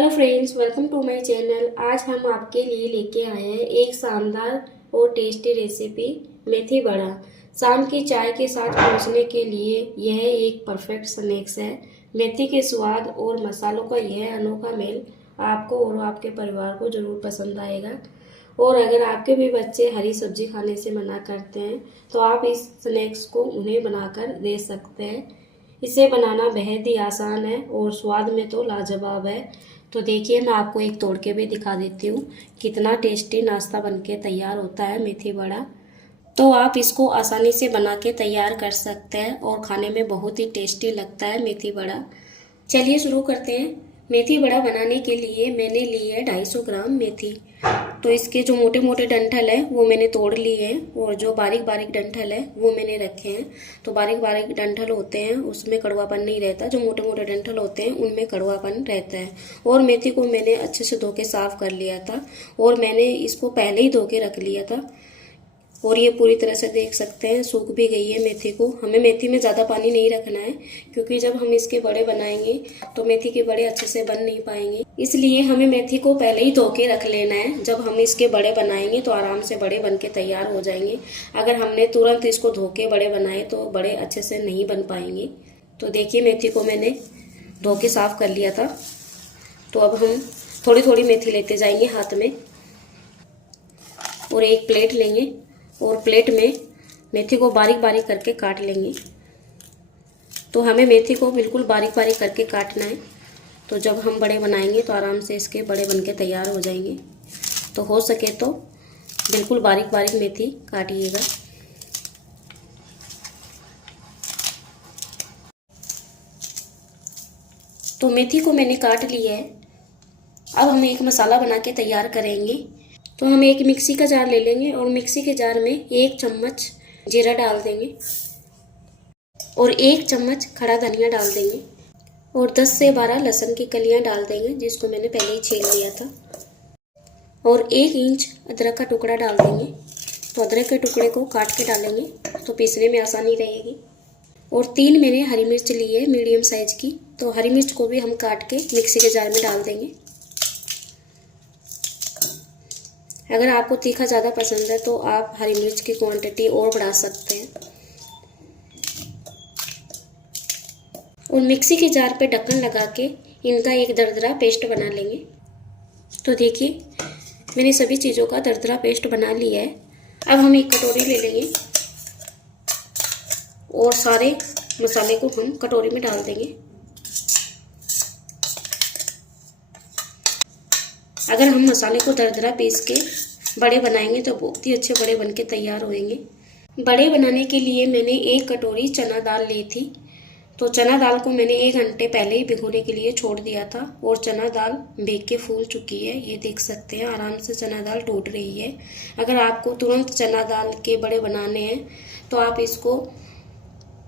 Hello friends, welcome to my channel. आज हम आपके लिए लेके आए हैं एक शानदार और टेस्टी रेसिपी मेथी बड़ा। शाम की चाय के साथ परोसने के लिए यह एक परफेक्ट स्नैक्स है। मेथी के स्वाद और मसालों का यह अनोखा मेल आपको और आपके परिवार को जरूर पसंद आएगा। और अगर आपके भी बच्चे हरी सब्जी खाने से मना करते हैं तो आप इस स्नैक्स को उन्हें बनाकर दे सकते हैं। इसे बनाना बेहद ही आसान है और स्वाद में तो लाजवाब है। तो देखिए, मैं आपको एक तोड़ के भी दिखा देती हूँ कितना टेस्टी नाश्ता बनके तैयार होता है मेथी बड़ा। तो आप इसको आसानी से बना के तैयार कर सकते हैं और खाने में बहुत ही टेस्टी लगता है मेथी बड़ा। चलिए शुरू करते हैं। मेथी बड़ा बनाने के लिए मैंने ली है 250 ग्राम मेथी। तो इसके जो मोटे मोटे डंठल है वो मैंने तोड़ लिए हैं और जो बारीक बारीक डंठल है वो मैंने रखे हैं। तो बारीक बारीक डंठल होते हैं उसमें कड़वापन नहीं रहता, जो मोटे मोटे डंठल होते हैं उनमें कड़वापन रहता है। और मेथी को मैंने अच्छे से धो के साफ कर लिया था और मैंने इसको पहले ही धो के रख लिया था। और ये पूरी तरह से देख सकते हैं सूख भी गई है मेथी को। हमें मेथी में ज़्यादा पानी नहीं रखना है क्योंकि जब हम इसके बड़े बनाएंगे तो मेथी के बड़े अच्छे से बन नहीं पाएंगे, इसलिए हमें मेथी को पहले ही धो के रख लेना है। जब हम इसके बड़े बनाएंगे तो आराम से बड़े बन के तैयार हो जाएंगे। अगर हमने तुरंत इसको धो के बड़े बनाए तो बड़े अच्छे से नहीं बन पाएंगे। तो देखिए, मेथी को मैंने धो के साफ कर लिया था। तो अब हम थोड़ी थोड़ी मेथी लेते जाएंगे हाथ में और एक प्लेट लेंगे और प्लेट में मेथी को बारीक बारीक करके काट लेंगे। तो हमें मेथी को बिल्कुल बारीक बारीक करके काटना है। तो जब हम बड़े बनाएंगे तो आराम से इसके बड़े बनके तैयार हो जाएंगे। तो हो सके तो बिल्कुल बारीक बारीक मेथी काटिएगा। तो मेथी को मैंने काट लिया है। अब हम एक मसाला बना के तैयार करेंगे। तो हम एक मिक्सी का जार ले लेंगे और मिक्सी के जार में 1 चम्मच जीरा डाल देंगे और 1 चम्मच खड़ा धनिया डाल देंगे और 10 से 12 लहसुन की कलियां डाल देंगे जिसको मैंने पहले ही छील लिया था। और 1 इंच अदरक का टुकड़ा डाल देंगे। तो अदरक के टुकड़े को काट के डालेंगे तो पीसने में आसानी रहेगी। और 3 मैंने हरी मिर्च ली है मीडियम साइज की। तो हरी मिर्च को भी हम काट के मिक्सी के जार में डाल देंगे। अगर आपको तीखा ज़्यादा पसंद है तो आप हरी मिर्च की क्वांटिटी और बढ़ा सकते हैं। और मिक्सी के जार पे ढक्कन लगा के इनका एक दरदरा पेस्ट बना लेंगे। तो देखिए, मैंने सभी चीज़ों का दरदरा पेस्ट बना लिया है। अब हम एक कटोरी ले लेंगे और सारे मसाले को हम कटोरी में डाल देंगे। अगर हम मसाले को दरदरा पीस के बड़े बनाएंगे तो बहुत ही अच्छे बड़े बनके तैयार होंगे। बड़े बनाने के लिए मैंने 1 कटोरी चना दाल ली थी। तो चना दाल को मैंने 1 घंटे पहले ही भिगोने के लिए छोड़ दिया था और चना दाल भीग के फूल चुकी है। ये देख सकते हैं आराम से चना दाल टूट रही है। अगर आपको तुरंत चना दाल के बड़े बनाने हैं तो आप इसको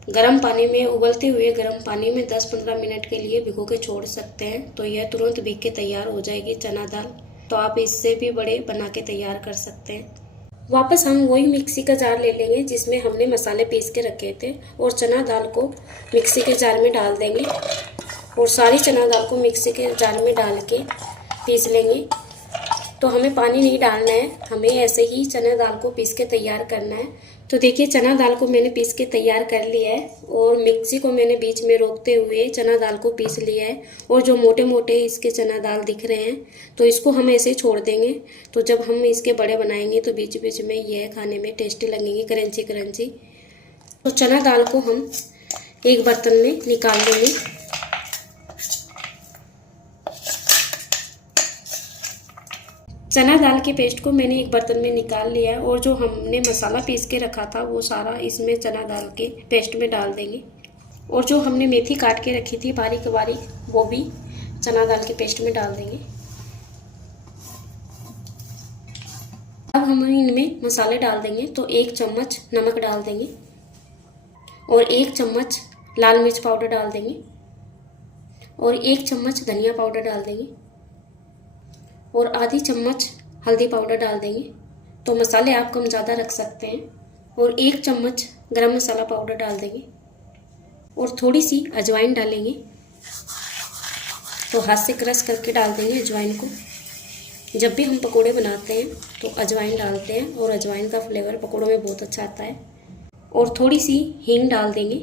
गर्म पानी में, उबलते हुए गर्म पानी में 10-15 मिनट के लिए भिगो के छोड़ सकते हैं। तो यह तुरंत भीग के तैयार हो जाएगी चना दाल। तो आप इससे भी बड़े बना के तैयार कर सकते हैं। वापस हम वही मिक्सी का जार ले लेंगे जिसमें हमने मसाले पीस के रखे थे और चना दाल को मिक्सी के जार में डाल देंगे और सारी चना दाल को मिक्सी के जार में डाल के पीस लेंगे। तो हमें पानी नहीं डालना है, हमें ऐसे ही चना दाल को पीस के तैयार करना है। तो देखिए, चना दाल को मैंने पीस के तैयार कर लिया है और मिक्सी को मैंने बीच में रोकते हुए चना दाल को पीस लिया है। और जो मोटे मोटे इसके चना दाल दिख रहे हैं तो इसको हम ऐसे ही छोड़ देंगे। तो जब हम इसके बड़े बनाएंगे तो बीच बीच में यह खाने में टेस्टी लगेंगे, क्रंची क्रंची। तो चना दाल को हम एक बर्तन में निकाल देंगे। चना दाल के पेस्ट को मैंने एक बर्तन में निकाल लिया और जो हमने मसाला पीस के रखा था वो सारा इसमें चना दाल के पेस्ट में डाल देंगे। और जो हमने मेथी काट के रखी थी बारीक बारीक वो भी चना दाल के पेस्ट में डाल देंगे। अब हम इनमें मसाले डाल देंगे। तो 1 चम्मच नमक डाल देंगे और 1 चम्मच लाल मिर्च पाउडर डाल देंगे और 1 चम्मच धनिया पाउडर डाल देंगे और आधी चम्मच हल्दी पाउडर डाल देंगे। तो मसाले आप कम ज़्यादा रख सकते हैं। और 1 चम्मच गरम मसाला पाउडर डाल देंगे और थोड़ी सी अजवाइन डालेंगे। तो हाथ से क्रश करके डाल देंगे अजवाइन को। जब भी हम पकोड़े बनाते हैं तो अजवाइन डालते हैं और अजवाइन का फ्लेवर पकोड़ों में बहुत अच्छा आता है। और थोड़ी सी हींग डाल देंगे।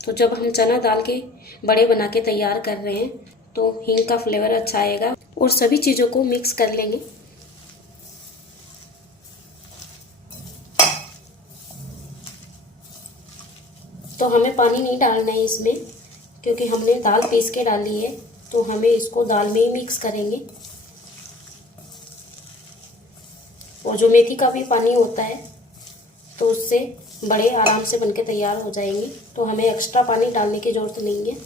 तो जब हम चना दाल के बड़े बना के तैयार कर रहे हैं तो हींग का फ्लेवर अच्छा आएगा। और सभी चीज़ों को मिक्स कर लेंगे। तो हमें पानी नहीं डालना है इसमें, क्योंकि हमने दाल पीस के डाली है, तो हमें इसको दाल में ही मिक्स करेंगे। और जो मेथी का भी पानी होता है तो उससे बड़े आराम से बनके तैयार हो जाएंगे, तो हमें एक्स्ट्रा पानी डालने की ज़रूरत नहीं है।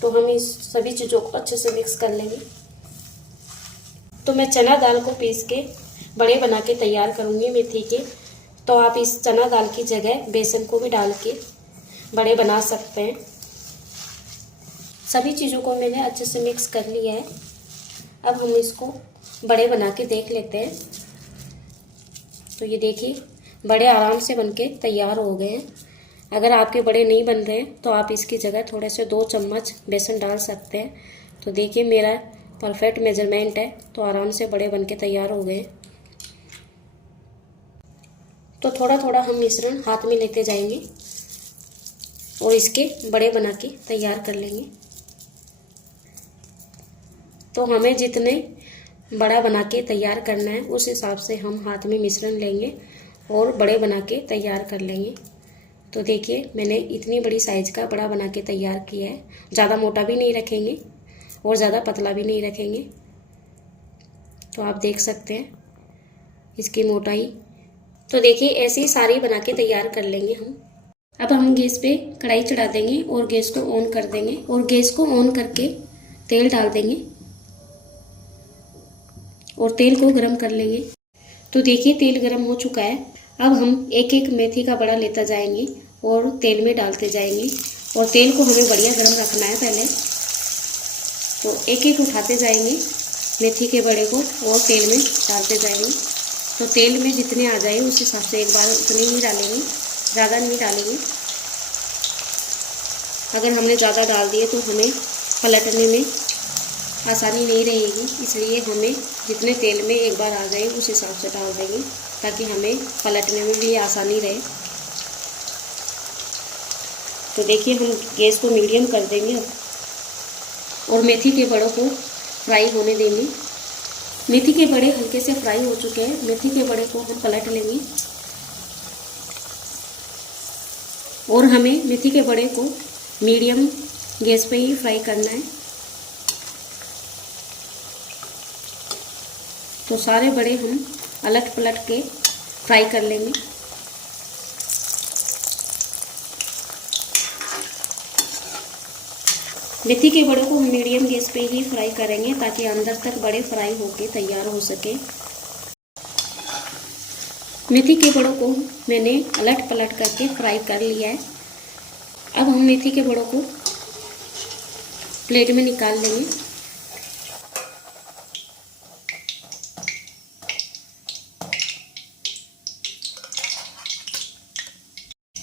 तो हम इस सभी चीज़ों को अच्छे से मिक्स कर लेंगे। तो मैं चना दाल को पीस के बड़े बना के तैयार करूँगी मेथी के। तो आप इस चना दाल की जगह बेसन को भी डाल के बड़े बना सकते हैं। सभी चीज़ों को मैंने अच्छे से मिक्स कर लिया है। अब हम इसको बड़े बना के देख लेते हैं। तो ये देखिए, बड़े आराम से बनके तैयार हो गए हैं। अगर आपके बड़े नहीं बन रहे हैं तो आप इसकी जगह थोड़े से 2 चम्मच बेसन डाल सकते हैं। तो देखिए, मेरा परफेक्ट मेजरमेंट है, तो आराम से बड़े बनके तैयार हो गए। तो थोड़ा थोड़ा हम मिश्रण हाथ में लेते जाएंगे और इसके बड़े बना के तैयार कर लेंगे। तो हमें जितने बड़ा बना के तैयार करना है उस हिसाब से हम हाथ में मिश्रण लेंगे और बड़े बना के तैयार कर लेंगे। तो देखिए, मैंने इतनी बड़ी साइज़ का बड़ा बना के तैयार किया है। ज़्यादा मोटा भी नहीं रखेंगे और ज़्यादा पतला भी नहीं रखेंगे। तो आप देख सकते हैं इसकी मोटाई। तो देखिए, ऐसे ही सारी बना के तैयार कर लेंगे हम। अब हम गैस पे कढ़ाई चढ़ा देंगे और गैस को ऑन कर देंगे। और गैस को ऑन करके तेल डाल देंगे और तेल को गरम कर लेंगे। तो देखिए, तेल गरम हो चुका है। अब हम एक एक मेथी का बड़ा लेता जाएंगे और तेल में डालते जाएंगे। और तेल को हमें बढ़िया गरम रखना है पहले। तो एक एक उठाते जाएंगे मेथी के बड़े को और तेल में डालते जाएंगे। तो तेल में जितने आ जाए उस हिसाब से एक बार उतने ही डालेंगे, ज़्यादा नहीं डालेंगे। अगर हमने ज़्यादा डाल दिए तो हमें पलटने में आसानी नहीं रहेगी, इसलिए हमें जितने तेल में एक बार आ जाए उस हिसाब से डाल देंगे, ताकि हमें पलटने में भी आसानी रहे। तो देखिए, हम गैस को मीडियम कर देंगे और मेथी के बड़ों को फ्राई होने देंगे। मेथी के बड़े हल्के से फ्राई हो चुके हैं। मेथी के बड़े को हम पलट लेंगे और हमें मेथी के बड़े को मीडियम गैस पे ही फ्राई करना है। तो सारे बड़े हम अलट पलट के फ्राई कर लेंगे। मेथी के बड़े को मीडियम गैस पे ही फ्राई करेंगे, ताकि अंदर तक बड़े फ्राई होके तैयार हो सके। मेथी के बड़ों को मैंने अलट पलट करके फ्राई कर लिया है। अब हम मेथी के बड़ों को प्लेट में निकाल लेंगे।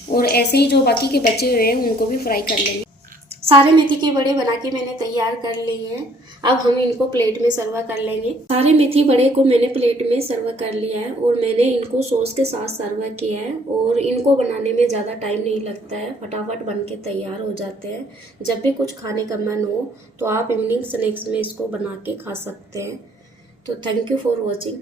और ऐसे ही जो बाकी के बचे हुए हैं उनको भी फ्राई कर लेंगे। सारे मेथी के बड़े बना के मैंने तैयार कर लिए हैं। अब हम इनको प्लेट में सर्व कर लेंगे। सारे मेथी बड़े को मैंने प्लेट में सर्व कर लिया है और मैंने इनको सॉस के साथ सर्व किया है। और इनको बनाने में ज़्यादा टाइम नहीं लगता है, फटाफट बन के तैयार हो जाते हैं। जब भी कुछ खाने का मन हो तो आप इवनिंग स्नैक्स में इसको बना के खा सकते हैं। तो थैंक यू फॉर वॉचिंग।